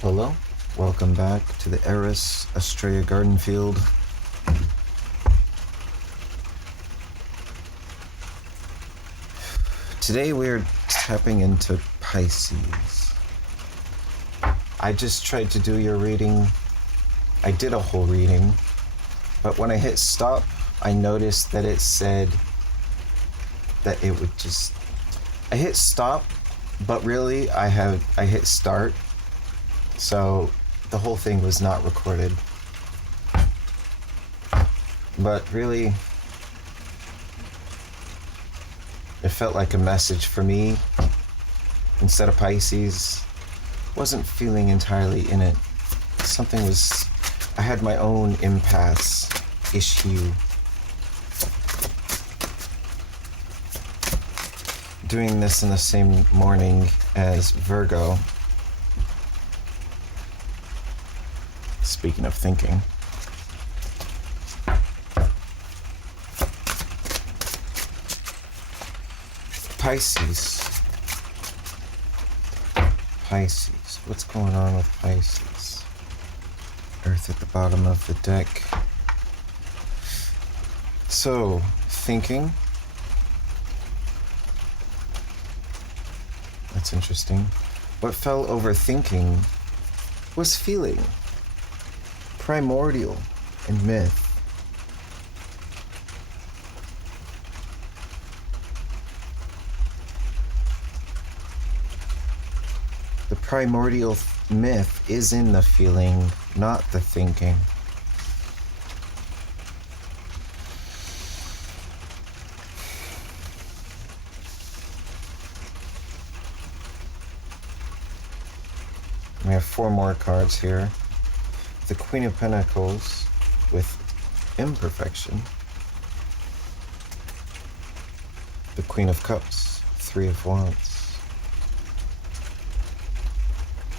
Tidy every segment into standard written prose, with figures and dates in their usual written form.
Hello, welcome back to the Eris Australia Garden Field. Today we're tapping into Pisces. I just tried to do your reading. I did a whole reading, but when I hit stop, I noticed that it said that it would just... I hit stop, but really I hit start. So the whole thing was not recorded. But really, it felt like a message for me instead of Pisces. Wasn't feeling entirely in it. Something was... I had my own impasse issue. Doing this in the same morning as Virgo. Speaking of thinking. Pisces. What's going on with Pisces? Earth at the bottom of the deck. So, thinking. That's interesting. What fell over thinking was feeling. Primordial and myth. The primordial myth is in the feeling, not the thinking. We have 4 more cards here. The Queen of Pentacles with imperfection. The Queen of Cups, 3 of Wands.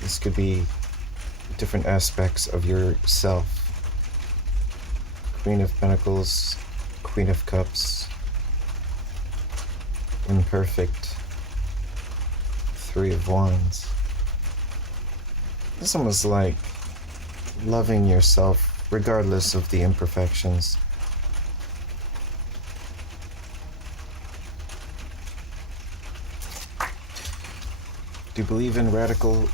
This could be different aspects of yourself. Queen of Pentacles, Queen of Cups, imperfect, 3 of Wands. It's almost like loving yourself regardless of the imperfections. Do you believe in radical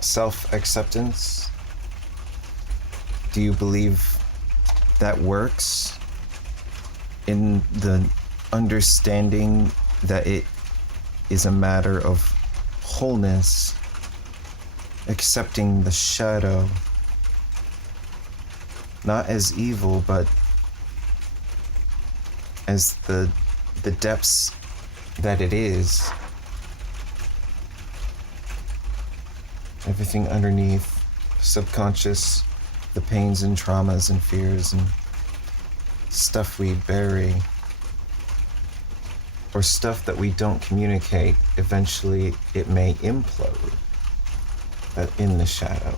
self-acceptance? Do you believe that works in the understanding that it is a matter of wholeness? Accepting the shadow, not as evil, but as the depths that it is. Everything underneath, subconscious, the pains and traumas and fears and stuff we bury, or stuff that we don't communicate. Eventually it may implode in the shadow.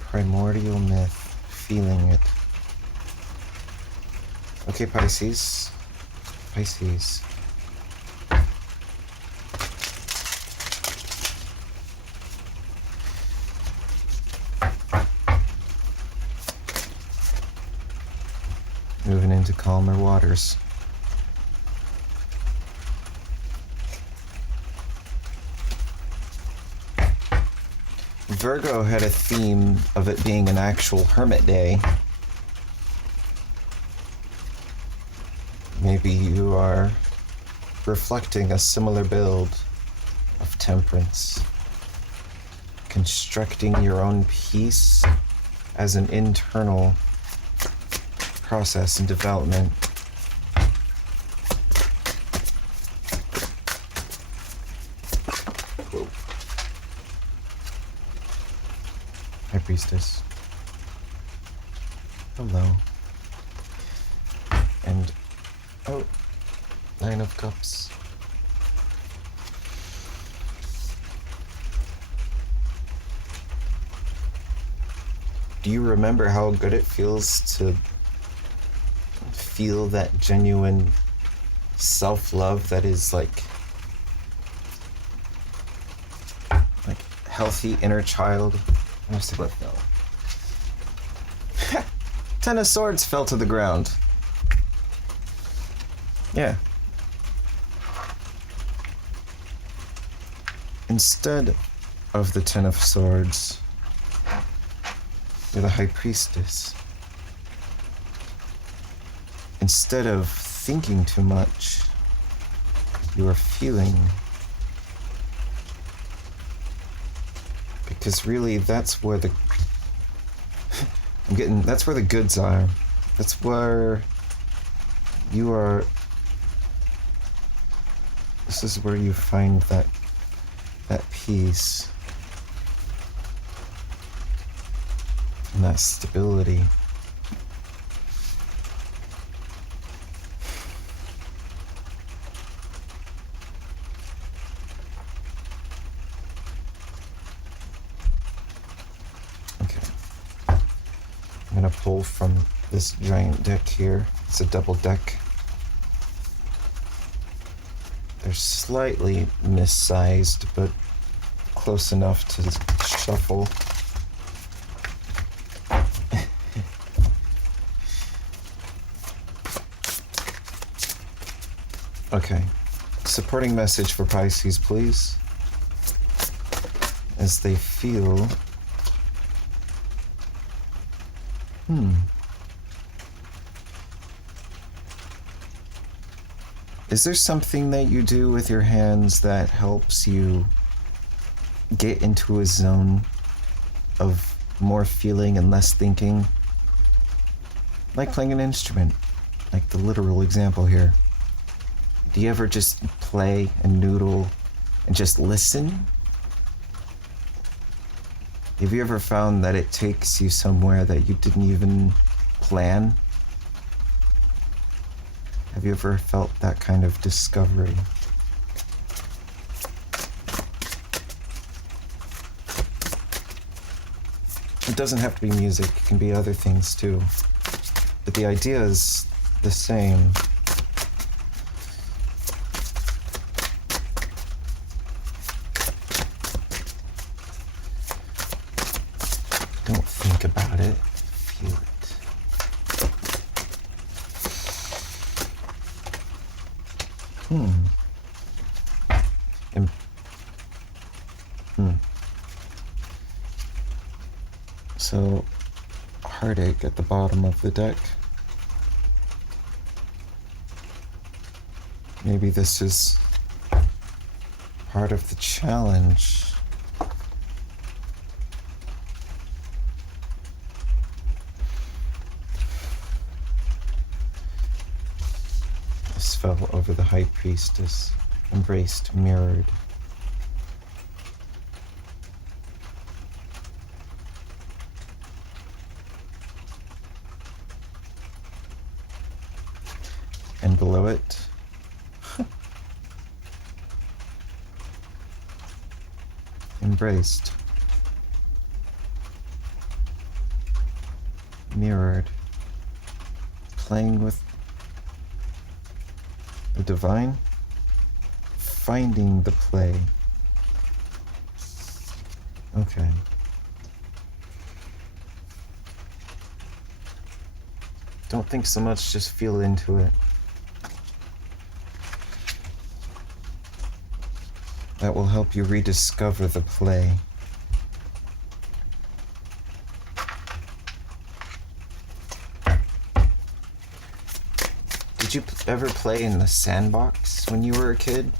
Primordial myth, feeling it. Okay, Pisces. Moving into calmer waters. Virgo had a theme of it being an actual hermit day. Maybe you are reflecting a similar build of temperance. Constructing your own peace as an internal process and development. High Priestess. Hello. And, oh, 9 of Cups. Do you remember how good it feels to feel that genuine self-love that is like healthy inner child. Where's the what fell? 10 of Swords fell to the ground. Yeah. Instead of the 10 of Swords, you're the High Priestess. Instead of thinking too much, you are feeling. Because really, that's where the that's where the goods are. That's where you are. This is where you find that peace and that stability. I'm gonna pull from this giant deck here. It's a double deck. They're slightly missized, but close enough to shuffle. Okay. Supporting message for Pisces, please. As they feel. Is there something that you do with your hands that helps you get into a zone of more feeling and less thinking? Like playing an instrument, like the literal example here. Do you ever just play and noodle and just listen? Have you ever found that it takes you somewhere that you didn't even plan? Have you ever felt that kind of discovery? It doesn't have to be music, it can be other things too. But the idea is the same. Don't think about it, feel it. So, heartache at the bottom of the deck. Maybe this is part of the challenge. This fell over the High Priestess, embraced, mirrored. And below it, embraced, mirrored, playing with the divine, finding the play. Okay. Don't think so much, just feel into it. That will help you rediscover the play. Did you ever play in the sandbox when you were a kid?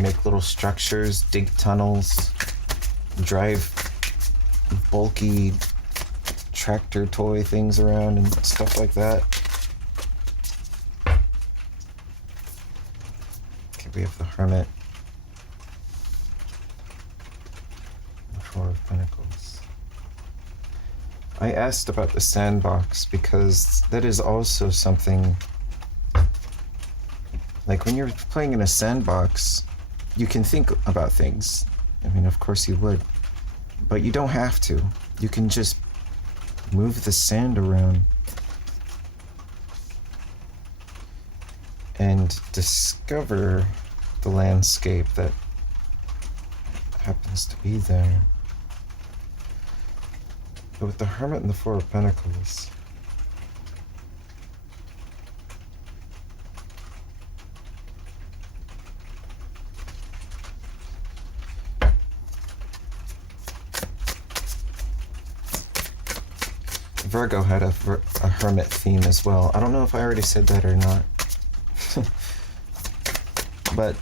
Make little structures, dig tunnels, drive bulky tractor toy things around and stuff like that? We have the Hermit, the Four of Pentacles. I asked about the sandbox because that is also something, like when you're playing in a sandbox, you can think about things. I mean, of course you would, but you don't have to. You can just move the sand around. and discover the landscape that happens to be there. But with the Hermit and the Four of Pentacles, Virgo had a hermit theme as well. I don't know if I already said that or not. But,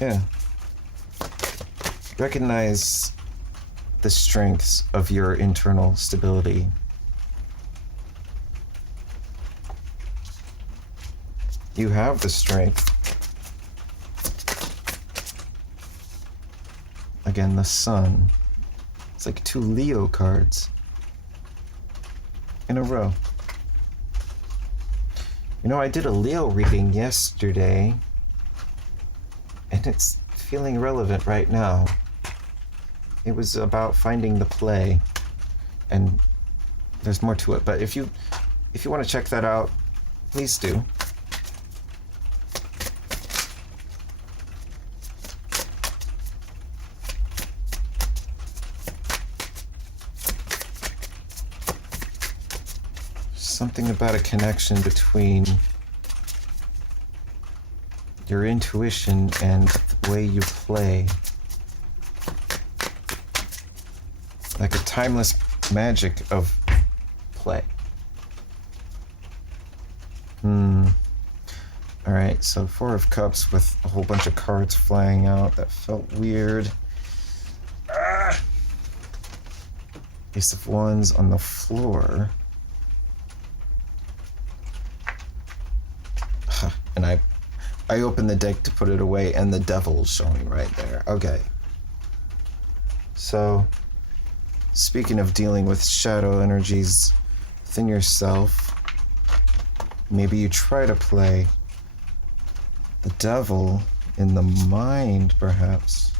yeah. Recognize the strengths of your internal stability. You have the strength. Again, the Sun. It's like 2 Leo cards in a row. You know, I did a Leo reading yesterday, and it's feeling relevant right now. It was about finding the play, and there's more to it. But if you want to check that out, please do. Something about a connection between your intuition and the way you play. Like a timeless magic of play. Alright, so 4 of Cups with a whole bunch of cards flying out. That felt weird. Ace of Wands on the floor. And I opened the deck to put it away, and the Devil's showing right there. Okay. So, speaking of dealing with shadow energies within yourself, maybe you try to play the Devil in the mind, perhaps.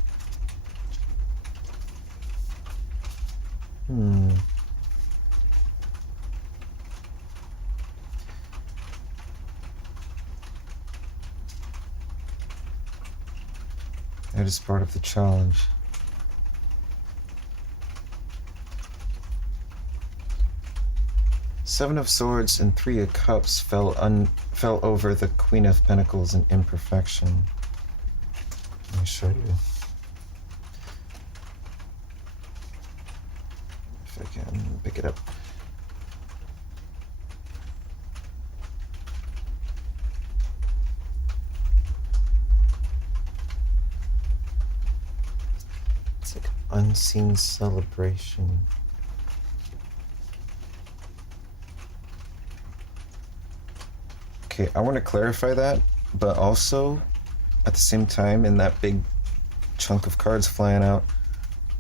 That is part of the challenge. Seven of Swords and 3 of Cups fell over the Queen of Pentacles in imperfection. Let me show you. If I can pick it up. Unseen celebration. Okay, I want to clarify that, but also at the same time, in that big chunk of cards flying out,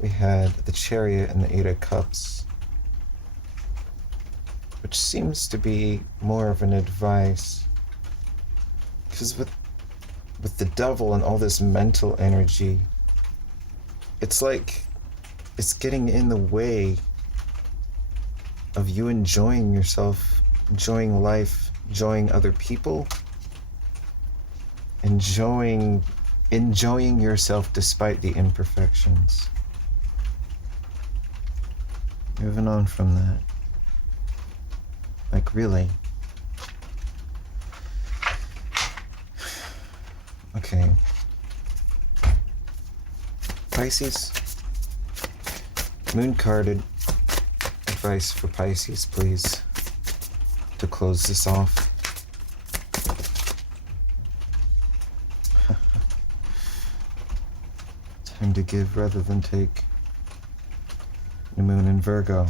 we had the Chariot and the 8 of Cups, which seems to be more of an advice, because with the Devil and all this mental energy, it's like it's getting in the way of you enjoying yourself, enjoying life, enjoying other people, enjoying yourself despite the imperfections. Moving on from that. Like, really. Okay. Pisces, moon carded advice for Pisces, please, to close this off. Time to give rather than take. New moon in Virgo.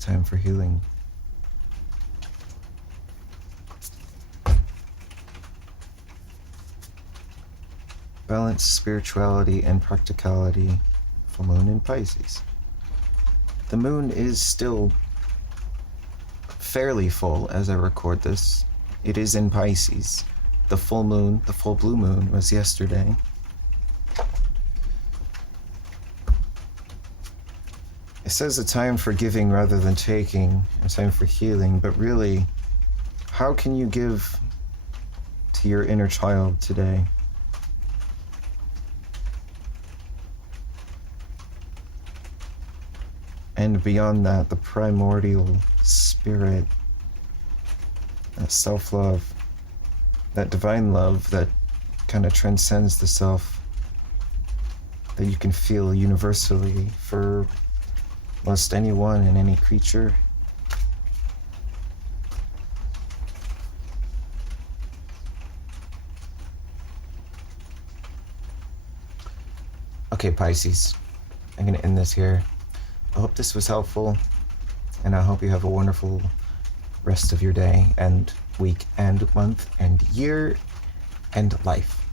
Time for healing. Balance spirituality and practicality. Full moon in Pisces. The moon is still fairly full as I record this. It is in Pisces, the full moon, the full blue moon was yesterday. It says a time for giving rather than taking, a time for healing, but really, how can you give to your inner child today? And beyond that, the primordial spirit, that self-love, that divine love that kind of transcends the self, that you can feel universally for almost anyone and any creature. Okay, Pisces, I'm going to end this here. I hope this was helpful, and I hope you have a wonderful rest of your day and week and month and year and life.